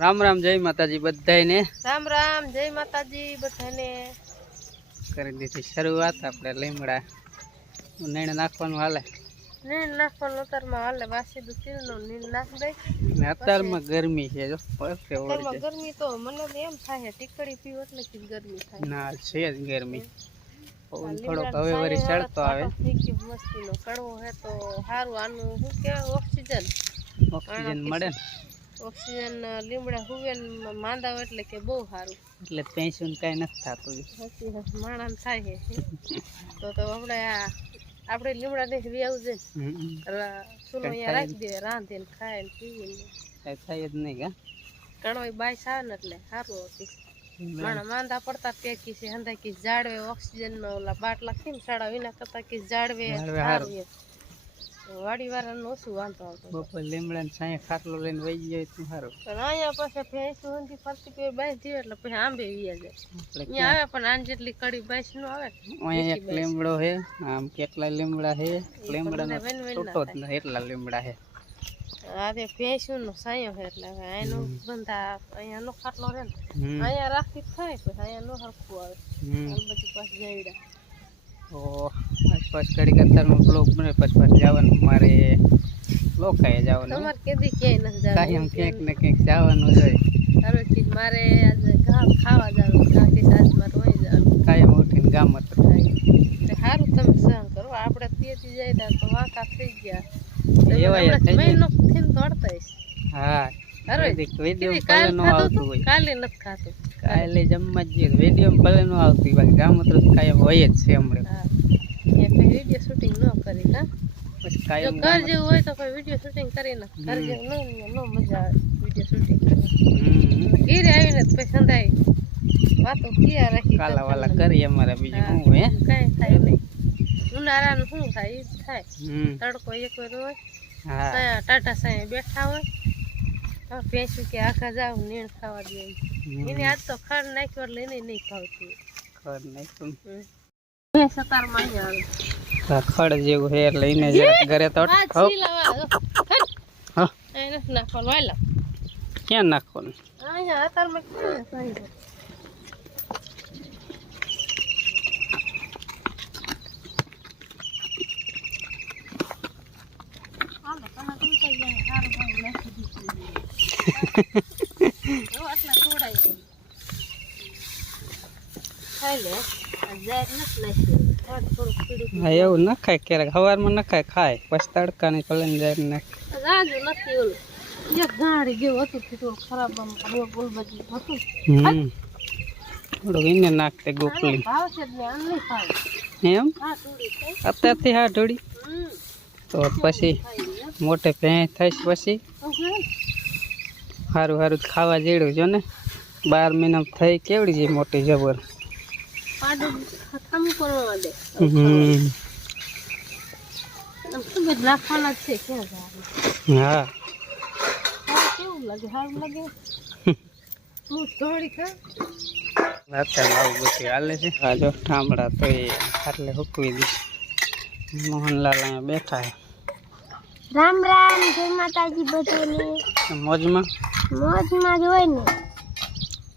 રામ રામ જય માતાજી બધાને રામ રામ જય માતાજી બધાને. કરી દીધી શરૂઆત આપણે લીમડા. નીણ નાખવાનું હાલે. નીણ નાખવાનું અત્યારમાં હાલે વાસી તીલનો નીણ નાખ દઈ. અત્યારમાં ગરમી છે જો છે. ગરમી તો મને તો એમ થાય ટીકડી પીવો એટલે કે ગરમી થાય. ના છે જ ગરમી. પવન થોડોક હવે વરી ચડતો આવે. મસ્તીનો કડવો હે તો સારું આનું શું કહેવાય ઓક્સિજન. ઓક્સિજન મળે ને? ઓક્સિજન લીમડા હુવે ને માંદા હોય એટલે કે બહુ સારું એટલે પેન્શન કાંઈ નથી થતું હસી હસી માણસ થાય છે તો તો આપણે આ આપણે લીમડા ને વ્યાવું આવજે. સુનો અહીંયા રાખી દે રાંધીને ખાય ને પીવીને. કાંઈ થાય જ નહીં કા? કણવાઈ બાય સાવ ને એટલે સારું હતી માણા માંદા પડતા તે કીસે હંધા કે જાડવે ઓક્સિજન નો ઓલા બાટલા કેમ સાડા વિના કરતા કે ઝાડવે સારું વાડી વાળાને ઓછું વાંધો આવતો બપોર લીમડા ને છાંયે ખાટલો લઈને વહી જાય તો સારું પણ અહીંયા પાસે ભેંસું હંધી ફરતી બાંધી હોય એટલે પછી આંબે વિયા જાય. અહીંયા આવે પણ આન જેટલી કડી બાઈસ નો આવે. અહીંયા એક લીમડો છે આમ કેટલા લીમડા હે લીમડાનો તૂટો જ એટલા લીમડા હે આજે ભેંસું નો સાયો છે એટલે એનું બંધા અહીંયા નો ખાટલો રહે ને અહીંયા રાખી થાય પછી અહીંયા નો હરખું આવે. બધી પાસે જઈડા તો આસપાસ ઘડી કતારમાં બ્લોક બને પછી પછી જવાનું. મારે લોકાએ જવાનું. તમારે કેદી ક્યાંય નથી જવાનું? કાયમ ક્યાંક ને ક્યાંક જવાનું જોઈએ હવે કે મારે આજે ઘાસ ખાવા જવાનું કાંકી મારે વહી જવાનું. કાયમ ઉઠીને ગામ જ તો સારું તમે સહન કરો. આપણે તેથી જાય ત્યાં તો વાંકા થઈ ગયા. એવાય. મહિનો થઈને દોડતા હા. હોય. કાલે નથી ખાતું કાલે જમવા જઈએ. વીડિયો ભલે ન આવતી બાકી ગામ તો કાયમ હોય જ છે હમણાં. હા. એ વીડિયો શૂટિંગ ન કરી હા? પછી કાયમ ઘર જેવું હોય તો કોઈ વીડિયો શૂટિંગ કરી ઘર જેવું ન ન મજા આવે વીડિયો શૂટિંગ કરી. ઘીરે આવીને પછી સંધાય વાતો કિયા રાખી કાલા વાલા અમારે બીજું શું હે? કાંઈ થાય નહીં. ઉનાળાનું શું થાય? એ થાય. તડકો એક હોય. હા. ટાટા સાંઈ બેઠા હોય. ભેંસું કે આખા જાવ નીણ ખાવા દે. એને આજ તો ખડ નાખ્યો એટલે એને નહીં ભેંસ અતારમાં અહીંયા આવે. ખડ જેવું એટલે એને ઘરે તો નાખવાનું વાયલા ક્યાં નાખવાનું? અહીંયા અતારમાં માં? હાલો, તમે કેમ થઈ ગયા? સારું ભાઈ નાખી દીધું. જો આટલા તોડાય છે. ખાઈ લે આ ઝાડ નથી નાખ્યું. થોડું થોડુંક પીળું હા એવું નખાય ક્યારેક સવારમાં નખાય ખાય પછી તડકાની કલન જાય નાખ રાજુ નથી ઓલું એક ગાડી જેવું હતું તે થોડું ખરાબ આમ રોગ બોલ બધું હતું હમ થોડુંક એને નાખતે ગોપલી ભાવ છે એટલે આમ નહીં ખાવ એમ હા થોડી થઈ અત્યારથી હા ઢોળી હમ તો પછી ખાઈ લે મોટે ભેંસ થઈશ પછી ઓકે સારું સારું ખાવા જેડું જો ને. બાર મહિના થઈ કેવડી છે મોટી જબર. બધું છે હા. હા કેવું લાગે? સારું લાગે? હું થોડી ખા? અત્યારે આવું બધું હાલે છે. હા જો ઠામડા તો એ આટલે હુકવી દીધું મોહનલાલ અહીંયા બેઠા રામ રામ જય માતાજી બધાને. છે મોજમાં? મોજમાં જ હોય ને.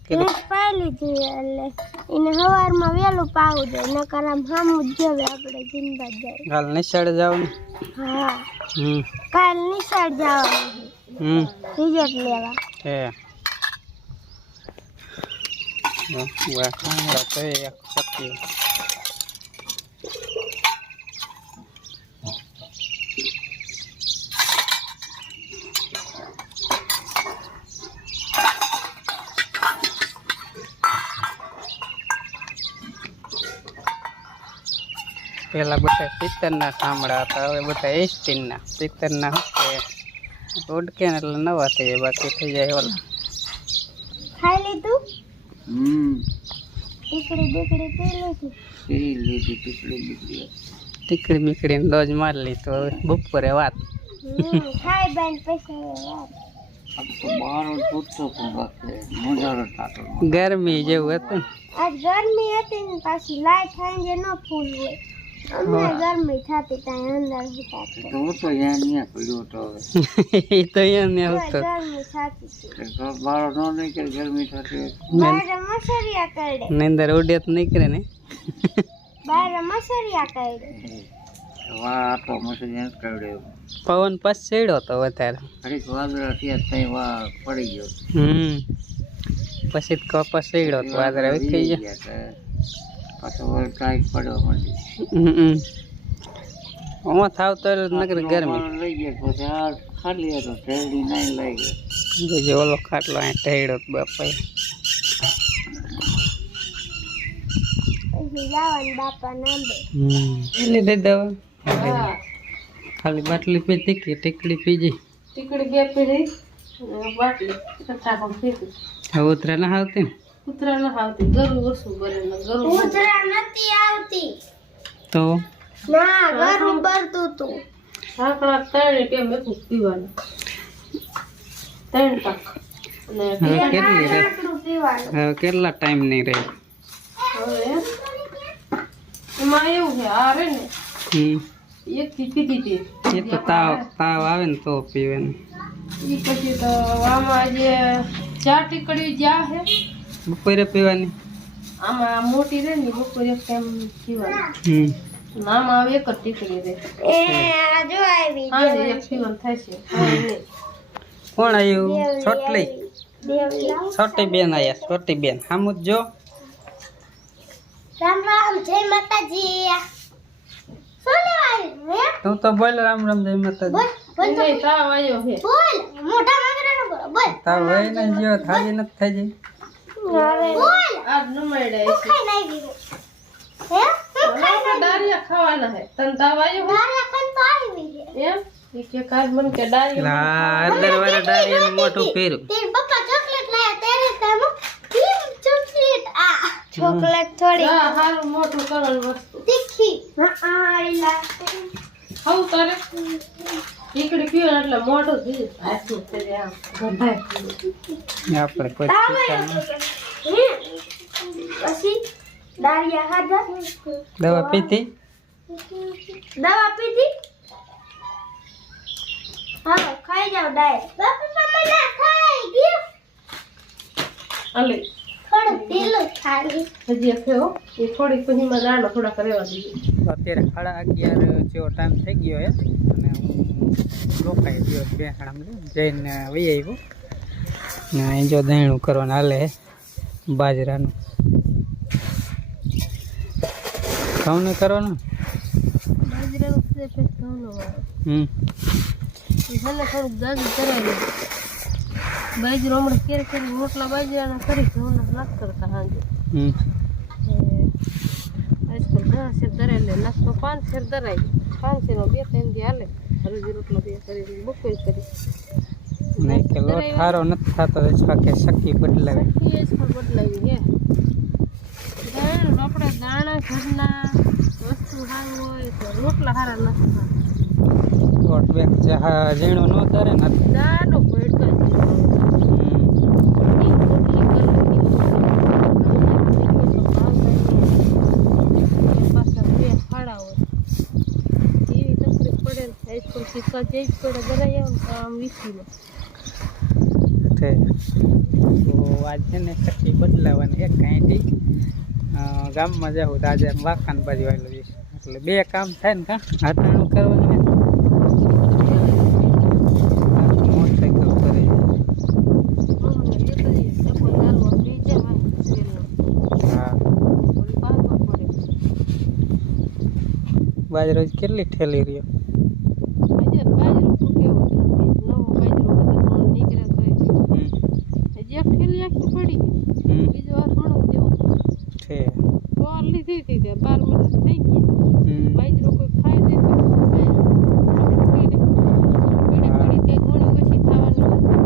કીધું. પાઈ લીધી એટલે એને સવારમાં વહેલું પાવું જોઈએ નકર આમ સામું જ જવે આપણે જિંદા જાય. કાલ નિશાળે જવાનું હા. હમ. કાલ નિશાળ જવાનું. હમ. રિઝલ્ટ લેવા. છે વાહ ઠામડા તો એક શક્તિ પેલા બધા પિત્તરના ખામડા હતા હવે બધા એસ્ટીનના પિત્તરના શું કે? ઉડકે ને એટલે નવા થઈ જાય બાકી થઈ જાય ઓલા. ખાઈ લીધું? ટીકડી બીકડી પી લીધી? ટીકડી બીકડીને ડોઝ મારી લી તો હવે બપોરે વાત. હમ, ખાઈ બેન પછી ગરમી જેવું હતું. ને આજ ગરમી હતી ને પાછી લાઈટ થાય જે ન ફૂલ હોય. નિંદર ઉડે તો નીકળે ને. પવન પાછ ચડ્યો તો વધારે. પડી ગયો. હમ. પછી કપાસ ચડ્યો તો વાદળા ઉઠી ગયા. ગયા પાછો વળી ટાઈટ પડવા માંડી હમ ઓમાં થાવ તો નગર ગરમી. પાણી લઈ ગયા પછી આ ખાલી હતો ઠેરડી નહીં લઈ ગયો. જો ઓલો ખાટલો અહીં ટેડ્યો તો બાપા પછી જવાનું બાપા નાંબે. એટલે દે. દવા ખાલી બાટલી પી તીકી ટીકડી પીજી ટીકડી બે પીડી અને બાટલી છઠ્ઠા પણ પીધી. હવે ઉતરા ના આવતી ને કૂતરા ન ગરું ઓછું ભરે ને ગરું ઉતરા નથી આવતી. તો? ના ગરમ ભરતું તું. સાંકળા ત્રણ ટેમ એકું પીવાનું. ત્રણ પાક. કેટલી ટાઈમ નહીં રહે હવે એમાં એવું છે આ રે ને એક પીધી હતી એ તો તાવ તાવ આવે ને તો પીવે ને. ઈ પછી તો આમાં જે ચાર ટીકડી જ્યાં છે બપોરે પીવાની? આમાં મોટી રે ને બપોરે કેમ પીવાની. આમાં આવે એક જ ટીકડી રે એ આ જો આવી હા એક પીવાનું નહીં. કોણ આવ્યું છોટલી છોટી બેન આયા છોટી બેન. હામું જો. રામ રામ જય માતાજી. તું તો બોલ રામ રામ જય માતાજી. બોલ બોલ તાવ આવ્યો છે. બોલ મોઢા માંગરાનો બોલ બોલ. તાવ હોય ને જો થાજી નથી થઈ જાય ચોકલેટ લાયા ત્યારે કામ કેમ ચોકલેટ. આ. ચોકલેટ થોડી. હા હારું મોટું કરલ વસ્તુ. તીખી. હા આઈલા ખાવું તારે? ટીકડી પીવો એટલે મોટું થઈ જાય આપણે કોઈ. પછી દાળિયા ખાધા દવા પીતી દવા પીધી? હા ખાઈ જાવ ડાયરેક્ટ બાપા ના ખાઈ ગયું અલે. થોડું ઢીલું ખાલી હજી થયો એ થોડીક પછી માં દાણો થોડાક રહેવા દીધી તો અત્યારે સાડા અગિયાર જેવો ટાઈમ થઈ ગયો છે અને હું રોકાઈ ગયો બે હાડામાં જઈને વહી આવ્યો. ને અહીં જો દહીણું કરવાના હાલે બાજરાનું. કરવાનું? હમ. છે ને થોડુંક જાજુ કરાવી બાજરો હમણાં કેર કરી રોટલા બાજરાના કરી ઘઉંના નાખ કરતા આજકાલ દસ શેર ધરાય લે. નાસ્તો પાંચ શેર ધરાય. પાંચ શેરમાં બે ત્રણ દી હાલે. રોટલા બે કરી બપોર કરી. નહીં કે લોટ સારો નથી થતો અથવા કે શક્કી બદલાવે. બદલાવી દાણ આપણે દાણા ઘરના વસ્તુ સારું હોય તો રોટલા સારા નથી ખાતા. લોટ બે ઝીણું ન તરે ને. દાડો ભેટકો જ હમ. પાછા બે ફાડા હોય એવી તકલીફ પડે ને હાઈસ્કૂલ શીખવા જઈ જ પડે આવે ને તો આમ વીસીને છે તો આજે ને શક્કી બદલાવાની એક કાંઈથી ગામમાં જાઉં તો આજે વાંકાન બાજુ આવેલું છે. એટલે બે કામ થાય ને કા? હાથાણું કરવાનું બાજરો કેટલી ઠેલી રહ્યો હમ હમ છે બાર મહિના થઈ ગયા હમ બાજરો કોઈ ખાય નહીં તો ઘડી ઘડી તે ઘણી ઓછી ખાવાની વાગી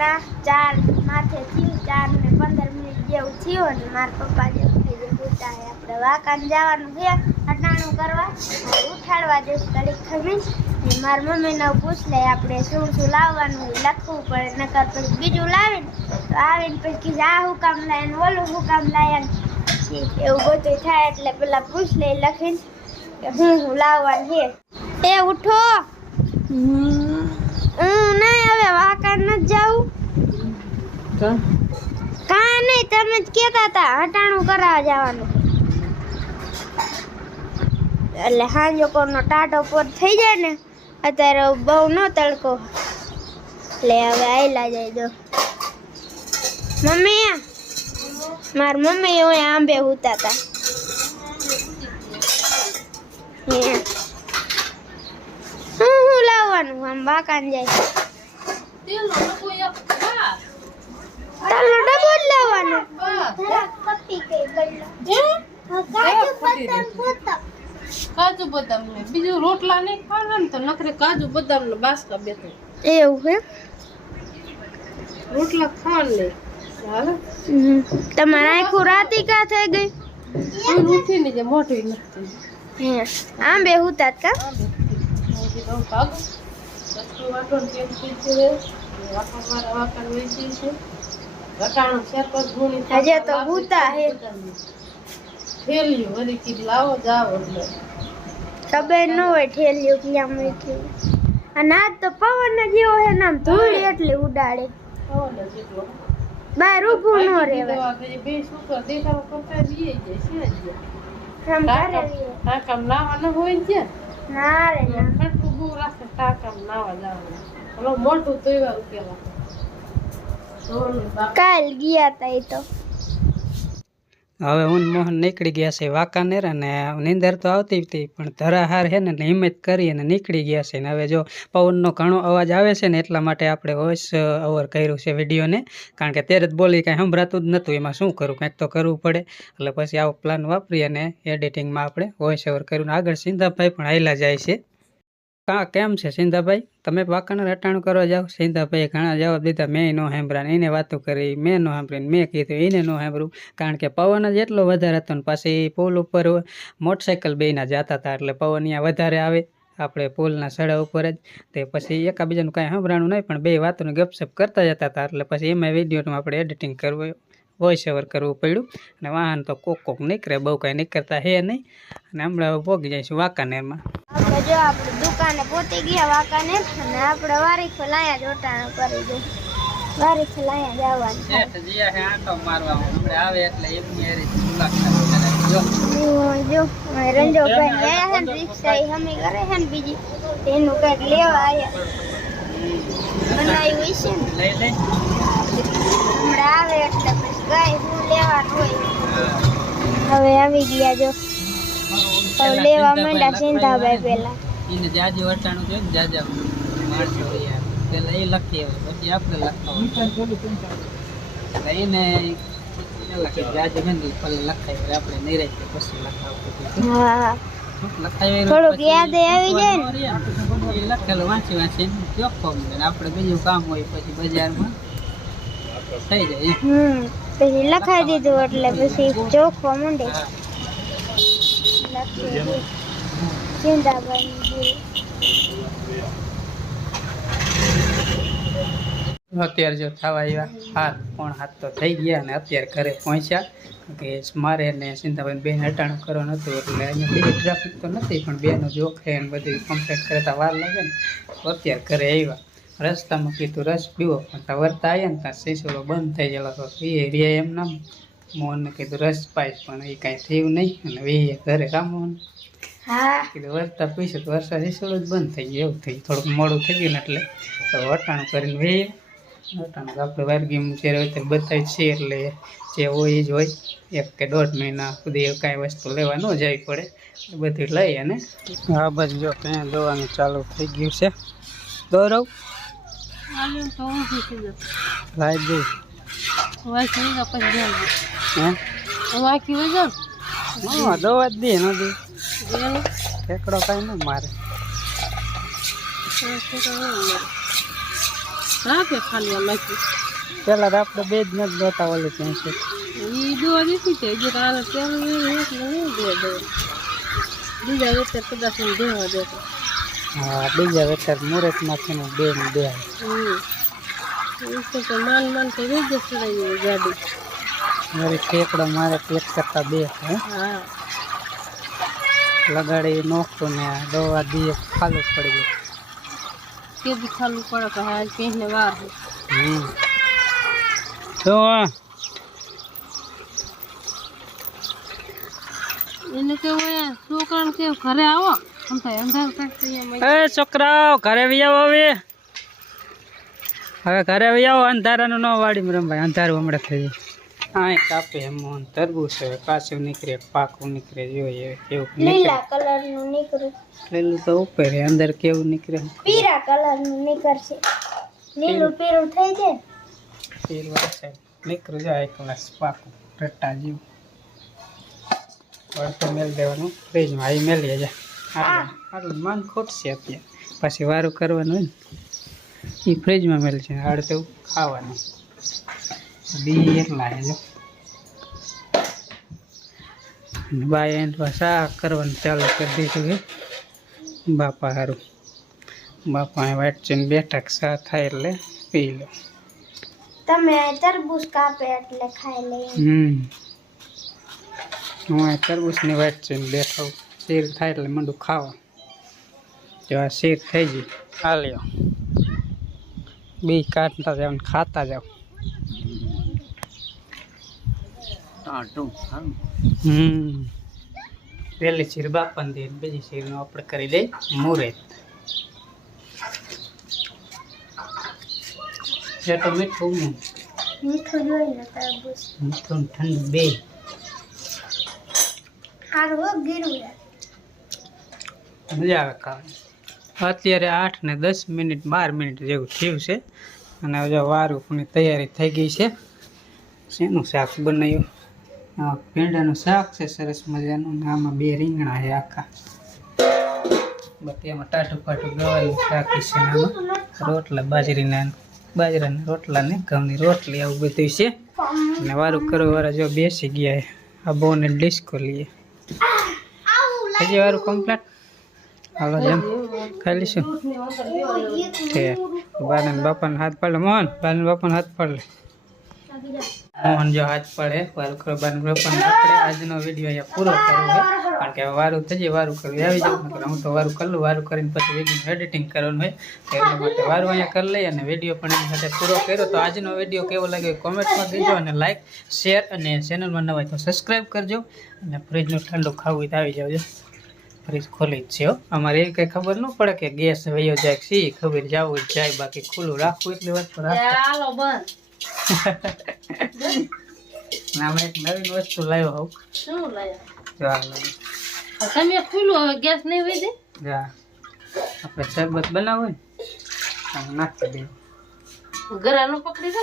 ગયા ચાર માથે થયું ચાર ને પંદર મિનિટ જેવું થયું અને મારા પપ્પા જેવું થઈ ગયું. ઉતા આપણે વાકાન જવાનું છે અટાણું કરવા. ઉઠાડવા જઈશ ઘડીક ખમીશ. ને મારા મમ્મીને પૂછ લે આપણે શું શું લાવવાનું લખવું પડે નકર પછી બીજું લાવીને તો આવીને પછી આ હું કામ લાયા ને ઓલું હું કામ લાયા ને એવું બધું થાય એટલે પેલા પૂછ લે લખીને કે હું હું લાવવાનું છે. એ ઉઠો. હું નહીં હવે વાકાન નથી જાવું કાં? કાં નહીં તમે જ કહેતા હતા હટાણું કરાવવા જવાનું એટલે સાંજો કોનો ટાટો પોત થઈ જાય ને અત્યારે બહુ ન તડકો એટલે હવે આયલા જાય દો મમ્મી માર મમ્મી હવે આંબે ઉતા હતા હે. હું હું લાવવાનું આમ વાકાન જાય તેલનો ડબ્બો એક બા, તાલો ડબ્બો જ લાવવાનો બા. કપી ગઈ બદલો હે? કાજુ ફટી બદામ ગઈ. પોતા કાજુ બદામ ને બીજું રોટલા નહીં ખાવાના ને તો નખરે કાજુ બદામ ને બાસકા બેઠો એવું હે? રોટલા ખાવાનું નહીં હાલે તમારા આખું રાતી કા થઈ ગઈ? હું ઉઠી ને જે મોટી નથી હે. આંબે હુતા કા? કીધું ભાગો. સસ્તું વાટો ને તેલ પી છે વાટણ મારા વાટણ વેચી છે. રટાણું ચાર પાંચ ગુણી હજે તો હુતા હે. ફેલ્યું વળી કીધું લાવો જાઓ એટલે. ખબર ન હોય ઠેલ્યું ક્યાં મૂક્યું અને આજ તો પવન જેવો હે ને આમ ધૂળ એટલી ઉડાડે. બહાર ઊભું ન રહેવાય. આ નાવાના હોય છે ના રે ના. બહુ રાખે ટાંકામ નાવા જવાનું. મોટું તો એવા ઉકેલા. ધોવાનું બાપ કાલ ગયા તા એ તો. હવે હું મોહન નીકળી ગયા છે વાંકાનેર અને નીંદર તો આવતી હતી, પણ ધરાહાર છે ને હિંમત કરી અને નીકળી ગયા છે. ને હવે જો પવનનો ઘણો અવાજ આવે છે ને એટલા માટે આપણે વોઇસ ઓવર કર્યું છે વિડીયોને, કારણ કે ત્યારે જ બોલી કાંઈ સંભળાતું જ નહોતું. એમાં શું કરું? કંઈક તો કરવું પડે. એટલે પછી આવો પ્લાન વાપરી અને એડિટિંગમાં આપણે વોઇસ ઓવર કર્યું. આગળ સિંધાભાઈ પણ હાઈલા જાય છે. કા, કેમ છે સિંધાભાઈ? તમે પાકાને રટાણ કરવા જાઓ? સિંધાભાઈએ ઘણા જવાબ દીધા, મેં નો સાંભળ્યા એને વાતો કરી, મેં ન સાંભળીને મેં કીધું એને ન સાંભળ્યું. કારણ કે પવન જ એટલો વધારે હતો ને પાછી પુલ ઉપર મોટરસાઇકલ બેયના જતા હતા, એટલે પવન અહીંયા વધારે આવે. આપણે પુલના સડા ઉપર જ. તે પછી એકાબીજાનું કાંઈ સાંભળવાનું નહીં પણ બે વાતોને ગપસપ કરતા જતા હતા, એટલે પછી એમાં વિડીયોનું આપણે એડિટિંગ કરવું વોઇસ ઓવર કરવું પડ્યું. અને વાહન તો કોક કોક નીકળે બહુ કાંઈ નીકળતા હે નહીં. અને હમણાં પહોંચી જઈશું વાંકાનેરમાં. આપણે જો આપણે દુકાને પહોંચી ગયા વાકાને અને આપણે વારી ખોલાયા જોટાણું કરી દે. વારી ખોલાયા જવાનું શેઠ જીયા હે આંટો મારવા હમણાં આવે એટલે એમની હારે મુલાકાત જો. જો. રંજોભાઈ ગયા ને રિક્ષા એ હમી કરે છે ને બીજી. તેનું કંઈક લેવા આવ્યા બનાવ્યું ને? લઈ હમણાં આવે એટલે ગાય હું લેવાનું હોય. હવે આવી ગયા જો. તો લેવા માંડ્યા સિંધાભાઈ પેલા. એને જાજુ વટાણું જોયું જાજા માણસો પેલા એ લખી આવે પછી આપણે એટલે એને જાજુ લખાય આપણે નિરાય પછી લખાવ હા. લખાય થોડુંક યાદ આવી જાય ને. લખેલું વાંચી વાંચી ચોખ્ખો આપણે બીજું કામ હોય પછી બજારમાં થઈ જાય પછી લખાઈ દીધું એટલે પછી ચોખો માંડે. અત્યારે જો થવા આવ્યા. હાથ પણ હાથ તો થઈ ગયા અને અત્યારે ઘરે પહોંચ્યા. કે મારે ને સિંધાબેન બેન હટાણું કરવાનું હતું એટલે અહીંયા બીજી ટ્રાફિક તો નથી, પણ બેનો જોખે ને બધું કમ્પ્લેટ કરતા વાર લાગે ને. અત્યારે ઘરે આવ્યા. રસ્તામાં કીધું રસ પીવો. પણ ત્યાં વરતા આવ્યા ને ત્યાં શીશોડો બંધ થઈ ગયેલો હતો. એ રહ્યા એમ નામ. મોહનને કીધું રસ પાઈશ પણ એ કાંઈ થયું નહીં. અને વે ઘરે રામોહન મોહન કીધું વરસાદ પીશું તો વરસાદ શીશોડો જ બંધ થઈ ગયો. એવું થયું. થોડુંક મોડું થઈ ગયું ને એટલે તો વટાણું કરીને વે વટાણું આપણે વારગીમાં જ્યારે હોય ત્યારે બતાવી છીએ એટલે જે હોય એ જ હોય. એક કે દોઢ મહિના સુધી કાંઈ વસ્તુ લેવા ન જવી પડે. એ બધું લઈ અને હા બસ જો ત્યાં દોવાનું ચાલુ થઈ ગયું છે. દોરવ. આલ્યું તો ઊંઘી થઈ જશે લાઈ દઈ વાંચી લીધા પછી ધ્યાન હે દે વાંચી હોય હા દવા જ દે ન દે ને ઠેકડો કાંઈ ન મારે રાખે ખાલી વાંચી પેલા આપણે બે જ નથી દોતા ઓલી ત્યાં છે ઈ દોવા દીધી તો આને તેલ વેલ એટલે નહીં દે દે બીજા વેતર કદાચ દેવા દેતો હા બીજા વેતર મુહૂર્તમાંથી નું બે ને બે. માન માન તો વેજ ગાડી. મારી ઠેકડો મારે એક કરતા બે હે. લગાડી નોખતું ને દવા દીએ ખાલું પડી ગયું કેદી ખાલું પડે કે હાલ કહીને વાર તો એને કેવું છોકરાને કેવું ઘરે આવો. એ છોકરાઓ ઘરે વી આવો હવે. હવે ઘરે વી આવો અંધારાનું ન વાડી રમભાઈ અંધારું હમણાં થઈ જાય કાપે એમ તરબૂ છે કાચું નીકળે પાકું નીકળે જોઈએ કેવું લીલા કલરનું નીકળું. પેલું તો ઉપર અંદર કેવું નીકળે? પીળા કલરનું નીકળશે. લીલું થઈ જાય. નીકળું જાય એક ગ્લાસ પાકું રટ્ટા જેવું વળતો મેલ દેવાનું ફ્રીજમાં આવી મેલીએ જા. આટલું મન ખોટશે અત્યારે. પછી વારું કરવાનું હોય ને એ ફ્રીજમાં મેળ છે અડધું ખાવાનું. બી એટલા છે બાય એન્ડ પાછા કરવાનું ચાલુ કરી દીધું કે બાપા સારું બાપા વાટ છે બેઠક સા થાય એટલે પી લો. તમે તરબૂચ કાપે એટલે ખાઈ લે. હમ. હું તરબૂચની વાટ છે બેઠો શેર થાય એટલે મંડું ખાવા. જો આ શેર થઈ ગઈ હાલ્યો બી કાઢતા જાવ ખાતા જાવ. હમ. પહેલી શીર બાપાને દે બીજી શીરનું આપણે કરી દઈ મુહૂર્ત. જે તો મીઠું ને. મીઠું મીઠું ને બે. સારું ગીરું યાર. મજા આવે ખાવાની. અત્યારે આઠ ને દસ મિનિટ, બાર મિનિટ જેવું થયું છે. અને હજુ વારુની તૈયારી થઈ ગઈ છે. શેનું શાક બનાવ્યું? ભીંડાનું શાક છે, સરસ મજાનું. ને આમાં બે રીંગણા છે આખા. બાકી એમાં ટાટું પાટું ગવારનું શાક છે રોટલા, બાજરીના, બાજરાના રોટલા ને ઘઉંની રોટલી આવું બધું છે. અને વારું કરવા વાળા જો બેસી ગયા આ બોને ડિસ્કો લઈએ. હજી વારું કમ્પ્લીટ હાલો જેમ ખાઈ લઈશું. છે બાને બાપાને હાથ પાડે. મોહન બાને બાપાને હાથ પડે. મોહન જો હાથ પડે. વારું કરો બાને બાપાને પડે. આજનો વીડિયો અહીંયા પૂરો કરવો છે. કારણ કે વારું થઈ જાય, વારું કરવું આવી જાવ હું તો વારું કરી વારું કરીને પછી વીડિયો એડિટિંગ કરવાનું હોય. એટલા માટે વારું અહીંયા કરી લઈ અને વીડિયો પણ એની સાથે પૂરો કર્યો. તો આજનો વીડિયો કેવો લાગ્યો કોમેન્ટમાં કહેજો અને લાઇક શેર અને ચેનલમાં નવા હોય તો સબસ્ક્રાઈબ કરજો. અને ફ્રીજનું ઠંડુ ખાવું હોય તો આવી જાવજો. ફ્રીજ ખોલી જ છે હો. અમારે એ કંઈ ખબર ન પડે કે ગેસ વયો જાય છે સી ખબર જવું જ જાય બાકી ખુલ્લું રાખવું એટલે વસ્તુ રાખો. ચાલો બંધ. અને આમાં એક નવીન વસ્તુ લાવ્યો હોઉં. શું લાવ્યો? ચાલો તમે ખુલ્લું હવે ગેસ નહીં હોય દે જા આપણે શરબત બનાવો ને આમ નાખી દઈએ. ગરા નો પકડી દે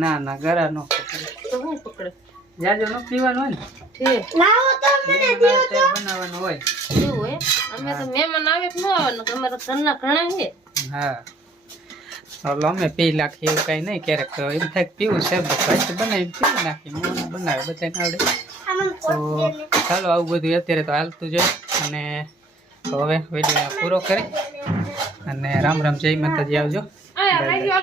ના ના ગરા નો પકડે. તો હું પકડે? જાજો નો પીવાનું હોય ને? ઠીક. લાવો તો મને આવે તો. બનાવવાનું હોય. એવું હોય અમે તો મહેમાન આવે કે ન આવે ને અમારા ઘરના ઘણા છે હા. હવે અમે પી નાખીએ એવું કાંઈ નહીં ક્યારેક તો એમ થાય પીવું શરબત પછી બનાવી પી નાખી મોને બનાવે બધાને આવડે. તો ચાલો આવું બધું અત્યારે તો હાલતું જાય અને તો હવે વીડિયો પૂરો કરી. અને રામ રામ જય માતાજી આવજો.